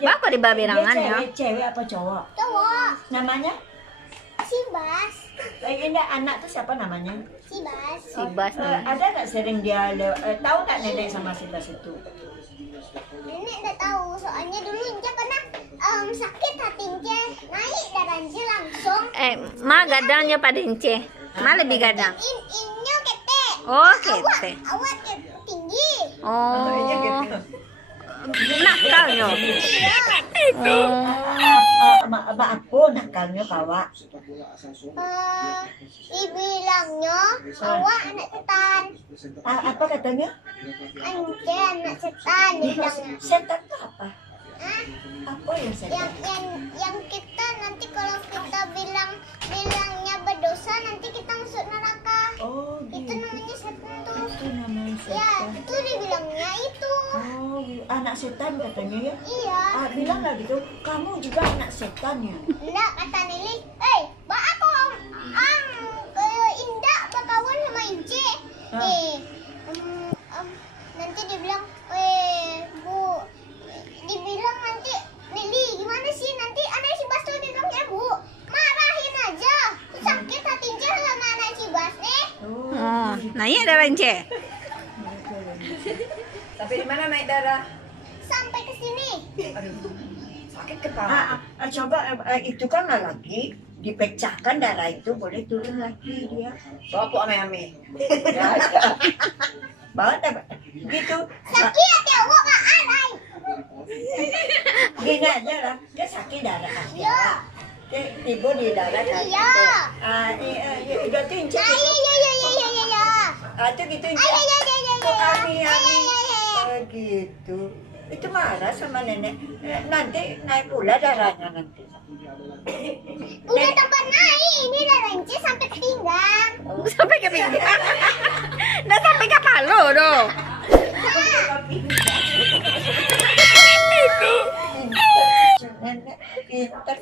Bapak di babirangan ya. Cewek apa cowok? Cowok. Namanya? Sibas. Ini anak tuh siapa namanya? Sibas. Sibas namanya. Ada nggak sering dia tahu nggak nenek sama Sibas itu? Nenek nggak tahu, soalnya dulu Ince pernah sakit hatinya, naik darahnya langsung. Ma gadangnya pada Ince. Ma lebih gadang. Innya kete. Oh, kete. Awak tinggi. Oh. Nakalnya. Apa aku nakalnya bawa? Dibilangnya awak anak setan. Apa katanya? Ance anak setan dibilangnya. Setan itu apa? Hah? Apa yang setan? Yang kita nanti kalau kita bilangnya berdosa nanti kita masuk neraka. Oh, Itu gitu. namanya setan tuh. Itu namanya Ya, setan. itu dibilangnya itu. Oh, anak setan katanya ya? Iya. Bilang lah gitu, kamu juga anak setan ya? Enggak, kata Nili. Mbak aku Indah berkawan sama Ince. Nanti dibilang, Bu, dibilang nanti Nili gimana sih? Nanti anak si Bas tuh dibilang ya Bu, marahin aja. Sakit hati Ince sama anak si Bas nih. Oh, naik darah Ince. Tapi di mana naik darah? Sampai ke sini. Aduh, sakit kepala. Coba itu kan lagi dipecahkan darah itu boleh turun lagi dia. Bawa aku ame-ame. Bawa gitu. Sakit hati awak Kak Alay. Gini aja lah, dia sakit darah aja. Iya. Ibu di darah kan. Iya. Gitu Ince. Iya. Itu gitu Ince. Gitu. Itu marah sama nenek. Nanti naik pula darahnya nanti. Udah tempat naik, ini darah Ince sampai ke pinggang. Sampai ke pinggang. Dah sampai ke palu doh. Nenek pintar.